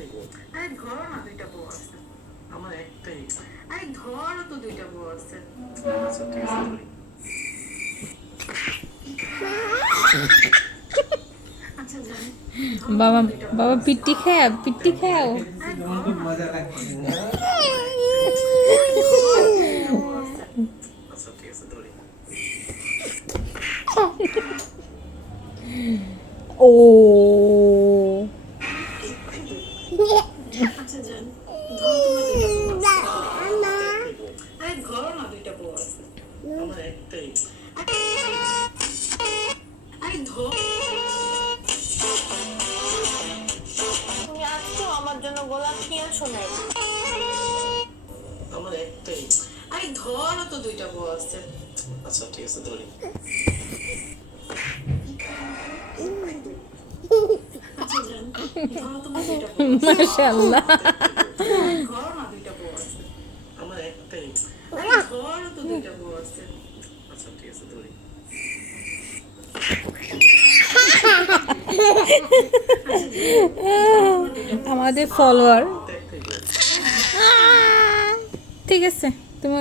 আরে ধরো না, দুইটা বউ আছে। আমার একটাই। আরে ধরো তো, দুইটা বউ আছে। আচ্ছা ঠিক আছে ধরি। আচ্ছা জানি। বাবা বাবা পিট্টি খাও, পিট্টি খাও। খুব মজা লাগছে। আচ্ছা ঠিক আছে ধরি। ও আচ্ছা জানি। ধরো তোমরা দুইটা বউ আছে। আরে ধরো না, দুইটা বউ আছে। আমার একটাই। আরে ধরো। তুমি আজকেও আমার জন্য গোলাপ কিনেছো নাই? আমার একটাই। আরে ধরো তো, দুইটা বউ আছে। আচ্ছা ঠিক আছে ধরি। আচ্ছা জানি। ধরো তোমরা দুইটা বউ আছে। মাশাআল্লাহ। ধরো না, দুইটা বউ আছে। আমার একটাই। আরে ধরো তো, দুইটা বউ আছে। আচ্ছা ঠিক আছে ধরি। আমাদের ফলোয়ার। একটাই বউ। ঠিক আছে, তুমি